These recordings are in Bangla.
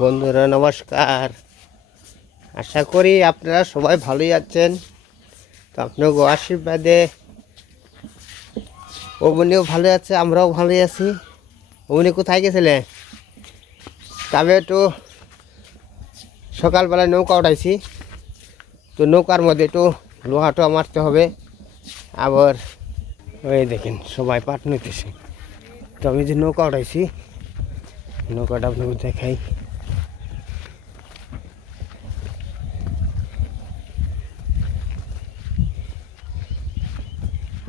বন্ধুরা, নমস্কার। আশা করি আপনারা সবাই ভালোই আছেন। তো আপনাকে আশীর্বাদে অমনিও ভালো আছে, আমরাও ভালোই আছি। অমনি কোথায় গেছিলে? তবে একটু সকালবেলায় নৌকা উঠাইছি। তো নৌকার মধ্যে একটু লোহাটো মারতে হবে। আবার ওই দেখেন, সবাই পাট নিতেছে। তো আমি যে নৌকা উঠাইছি, নৌকাটা আপনাকে দেখাই।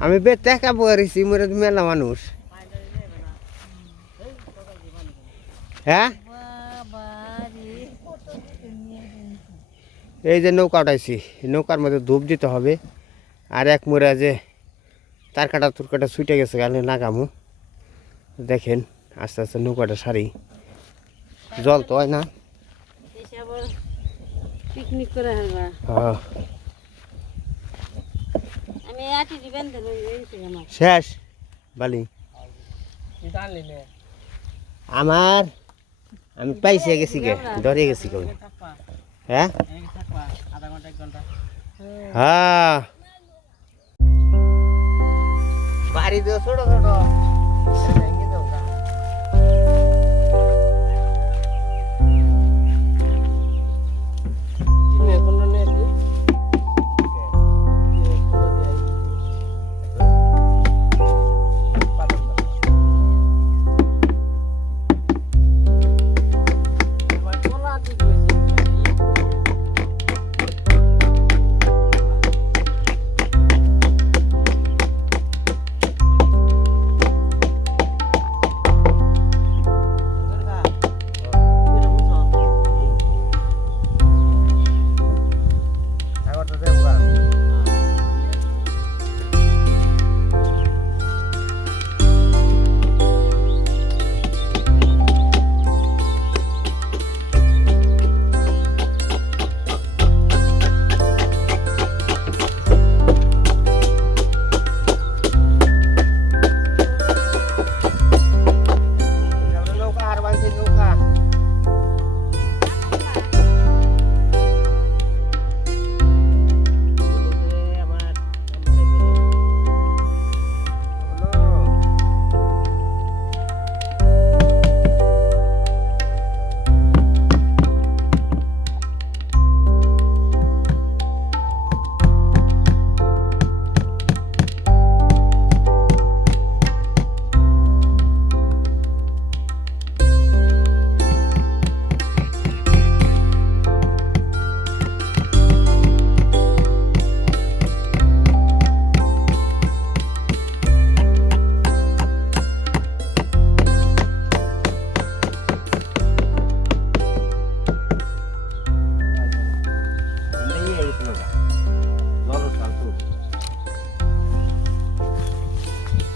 আমি বে টাকা পড়েছি মোরে মেলা মানুষ। হ্যাঁ? এই যে নৌকা উঠাইছি নৌকার মধ্যে ধূপ দিতে হবে। আর এক মোড়া যে তার কাটা তুর কাটা ছুটে গেছে গালে নাগামু দেখেন আস্তে আস্তে নৌকাটা সারি। জল তো হয় না। পিকনিক করে হ্যাঁ, আমি আটি দিবেন তো আমার শেষ, বালি। আমার, আমি পাইছে গেছি গে, ধরে গেছি কবে হ্যাঁ? হ্যাঁ। বাড়ি ছোট ছোট।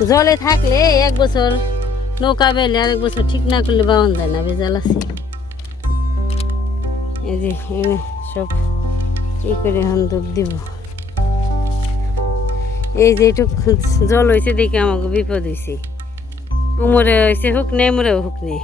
জলে থাকলে এক বছর নৌকা বেলে আর এক বছর ঠিক না করলে বাউন যায় না বেজাল আছে। এই যে সব ই করে এখন দুধ দিব। এই যে একটু জল হয়েছে দেখে আমাকে বিপদ হয়েছে উমরে হয়েছে হুক নেই মরেও হুক নেই।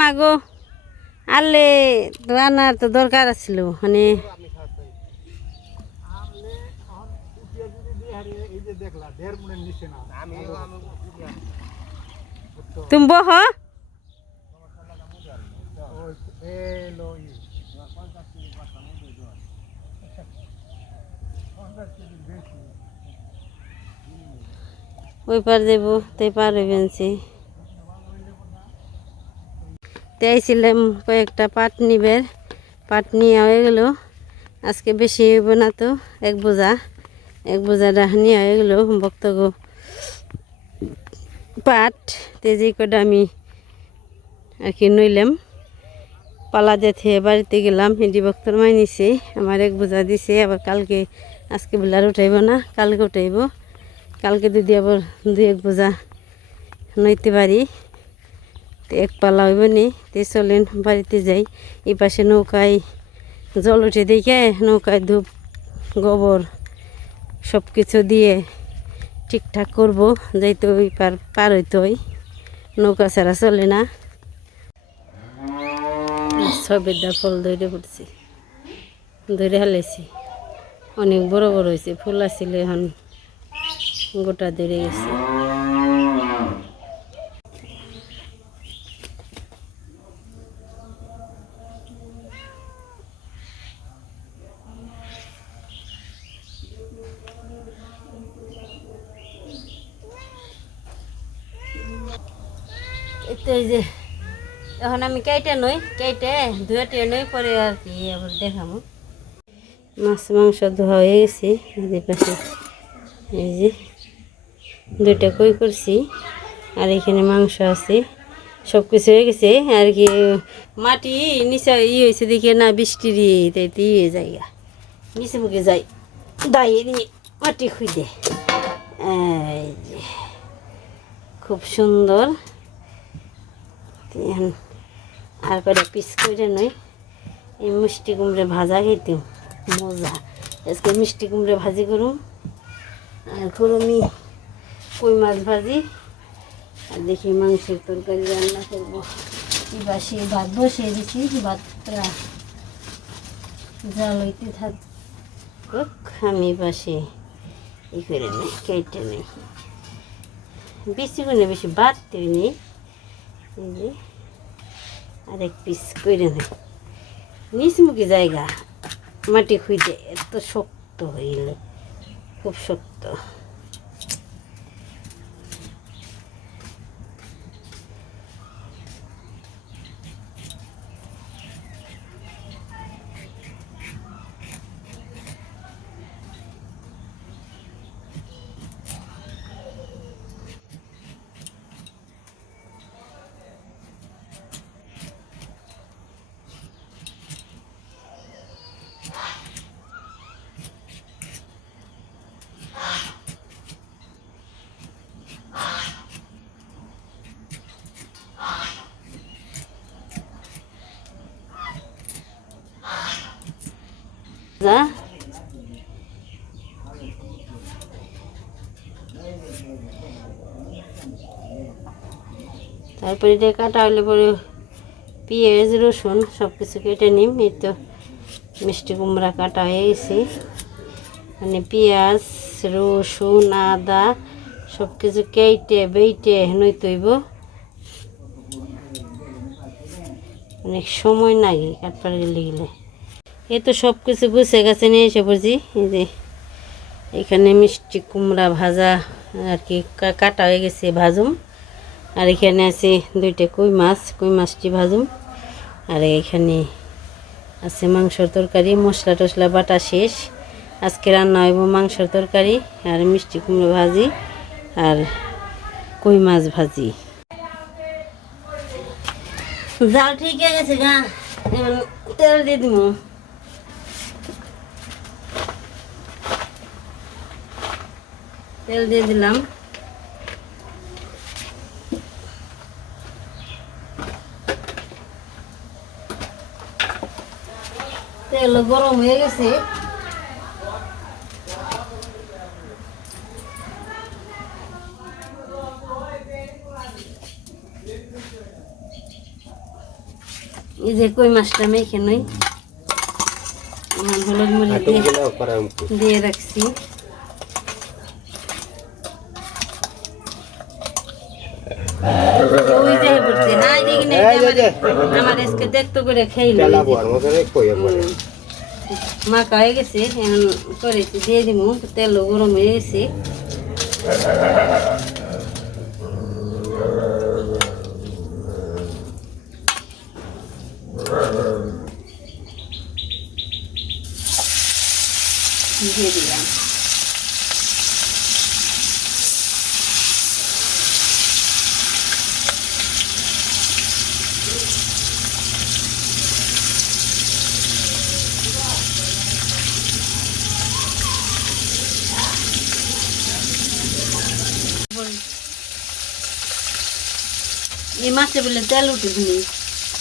আমাগো আনলে তো আনার তো দরকার আছিল মানে। তুমি বহ। ওই পার দেব, তাই পার হইবেন সে চাইছিলাম কয়েকটা পাট নিবের। পাট নিয়ে হয়ে গেল। আজকে বেশি হইব না তো, এক বোঝা। এক বোঝাটা নিয়ে হয়ে গেল বক্তব্য পাট, তেজি কটা আমি আর কি নইলাম। পালা যেতে বাড়িতে গেলাম হিন্দি বক্তর মাই নিছে। আমার এক বোঝা দিছে, আবার কালকে, আজকে বিলার উঠাইব না, কালকে উঠাইব। কালকে যদি আবার দুই এক বোঝা নইতে পারি। এক পালা হইব নি, তে চলেন বাড়িতে যাই। এই পাশে নৌকায় জল উঠে দেখে নৌকায় ধূপ, গোবর সব কিছু দিয়ে ঠিকঠাক করব, যাইতে ওই পার পার হইতে নৌকা ছাড়া চলে না। সবের দা ফল ধরে পড়ছি ধরে হালাইছি। অনেক বড় বড় হয়েছে ফুল আসছিল এখন গোটা ধরে গেছে এই তো এই যে, এখন আমি কেটে নই, কেটে ধুয়েটে নই, পরে আর কি আবার দেখামো মাছ, মাংস ধোয়া হয়ে গেছে এদের পাশে। এই যে, দুইটা কই করছি, আর এখানে মাংস আছে। সব কিছু হয়ে গেছে, আর কি মাটি নিচে ই হয়েছে দেখে না বৃষ্টির তাই ইয়ে জায়গা নিচে মুখে যাই দাইয়ে নিয়ে মাটি খুঁজে। খুব সুন্দর। এখন আর কটা পিস করে নই এই মিষ্টি কুমড়ে ভাজা খেতে মজা। আজকে মিষ্টি কুমড়ে ভাজি করুম। আর করুমি কই মাছ ভাজি। আর দেখি মাংসের তরকারি রান্না করব। বাসি ভাত বসিয়ে দিছি। ভাতটা জাল হইতে থাকুক। আমি পাশে ই করে নেই, কেটে নেই। বেশি করে বেশি বাড়তে নেই। যে আরেক পিস করে নে। নিচমুখী জায়গা মাটি খুঁজে এত শক্ত হইলে খুব শক্ত। তারপরে এটা কাটা হলে পরে পেঁয়াজ, রসুন সব কিছু কেটে নিম, এই তো মিষ্টি কুমড়া কাটা হয়ে গেছে। মানে পেঁয়াজ, রসুন, আদা সব কিছু কেটে বেইটে নই তৈব। অনেক সময় লাগে কাটবার গেলে গেলে। এই তো সব কিছু গুছে গেছে, নিয়ে এসে পড়ছি। এই যে এখানে মিষ্টি কুমড়া ভাজা আর কি কাটা হয়ে গেছে ভাজুম। আর এখানে আছে দুইটা কই মাছ, কই মাছটি ভাজুম। আর এখানে আছে মাংসর তরকারি, মশলা টশলা বাটা শেষ। আজকে রান্না হইব মাংসর তরকারি আর মিষ্টি কুমড়ো ভাজি আর কই মাছ ভাজি। জাল ঠিক গেছে গা তেল দিয়ে দিব তেল দিয়ে দিলাম। তেল গরম হয়ে গেছে। এই যে কই মাছটা মেখে নই হলুদ মরিচ দিয়ে দিয়ে রাখছি ওই যে বলছে হাই দেখি না এই যে, যে। আমার আজকে দেখতো করে খাইলো মাখা হয়ে গেছে এখন করেছি দিয়ে দিব তেল গরম হয়ে গেছে। দিয়ে দিলাম। এই মাছে বলে তেল উঠে শুনি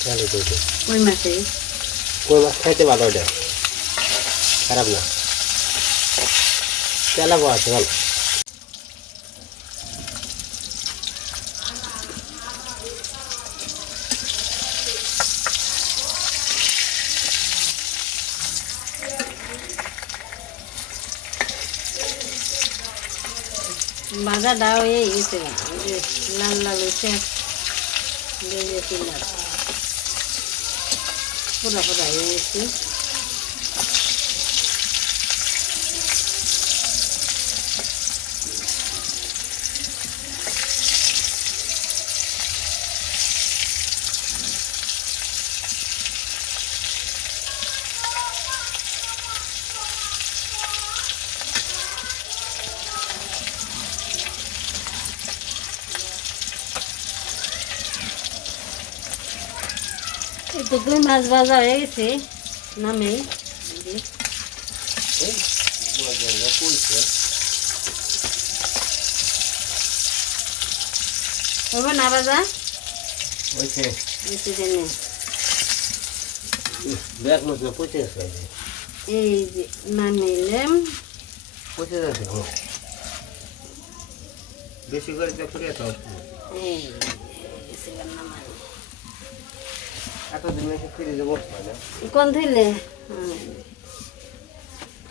চলো তো তো। ওই মাছে? কই মাছ খাইতে ভালো এটা? খারাপ না। চালাবো আছে ভালো বাজাটা হয়ে গেছে গা। ওই যে লাল লাল হয়েছে বেজে পিলার পুরা পুরা হয়ে গেছে এই তো দুই মাছ ভাজা হয়ে গেছে নামে। হবে না ভাজা? পচে গেছে এই যে নামিলাম। পচে যাচ্ছে বেশি করে তো কোন হুম।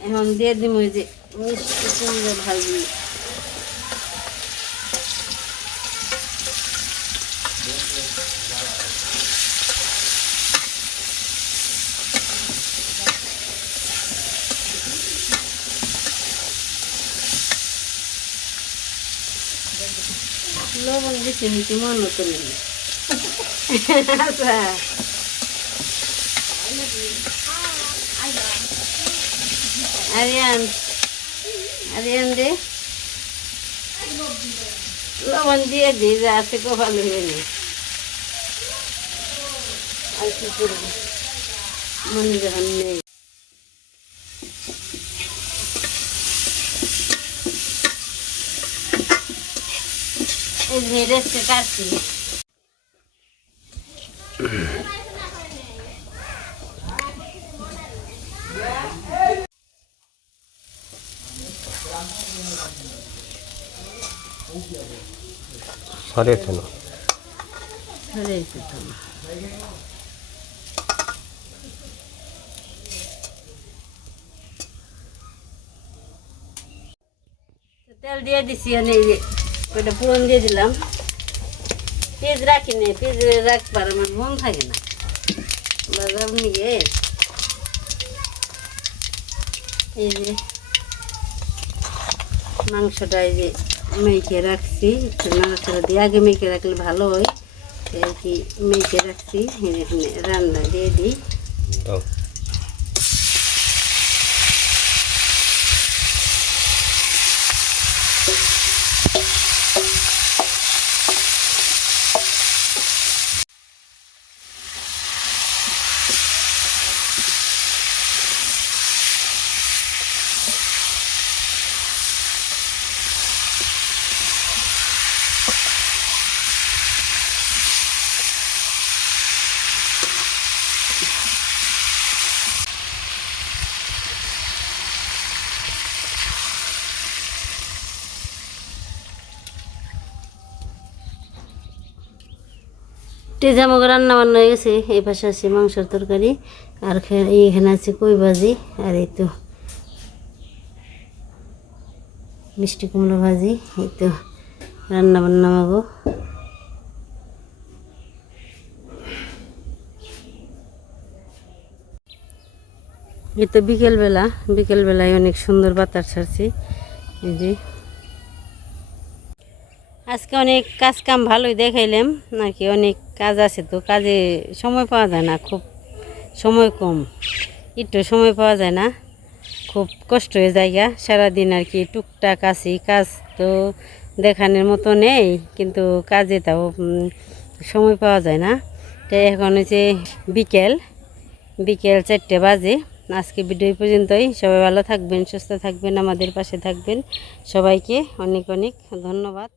এখন দিয়ে ওই যে মিষ্টি কুমড়ো ভাজি। লবণ নাকি মনে তো নেই আচ্ছা। Arian. Arian দে? লবণ দিয়ে দিই যে আছে কো ভালো হয়ে নি। আর কি করব? মনে যখন নেই। এই রেস্টে কাটছি। ধরে এসে তেল দিয়ে দিছি এই পুরন দিয়ে দিলাম। পেঁয়াজ রাখি না পেঁয়াজ রাখবার আমার মন থাকে না। বাজার নিয়ে। এই যে মাংসটা এই যে মেখে রাখছি, একটু নাড়াচাড়া দিয়ে। আগে মেখে রাখলে ভালো হয়। এই কি মেখে রাখছি এখানে রান্না দিয়ে দিই। তো টেজামগ রান্না বান্না হয়ে গেছে, এই পাশে আছে মাংসের তরকারি, আর এইখানে আছে কই ভাজি, আর এই তো মিষ্টি কুমড়ো ভাজি, এই তো রান্না বান্না মাগো এই তো বিকেলবেলা, বিকেলবেলায় অনেক সুন্দর বাতাস ছাড়ছি, এই যে আজকে অনেক কাজ কাম ভালোই দেখাইলাম, নাকি অনেক কাজ আছে তো, কাজে সময় পাওয়া যায় না, খুব সময় কম, একটু সময় পাওয়া যায় না, খুব কষ্ট হয়ে যায় গা, সারাদিন আর কি টুকটাক আছি, কাজ তো দেখানোর মতো নেই, কিন্তু কাজে তাও সময় পাওয়া যায় না তাই এখন হচ্ছে বিকেল বিকেল চারটে বাজে, আজকে ভিডিও পর্যন্তই, সবাই ভালো থাকবেন, সুস্থ থাকবেন, আমাদের পাশে থাকবেন, সবাইকে অনেক অনেক ধন্যবাদ।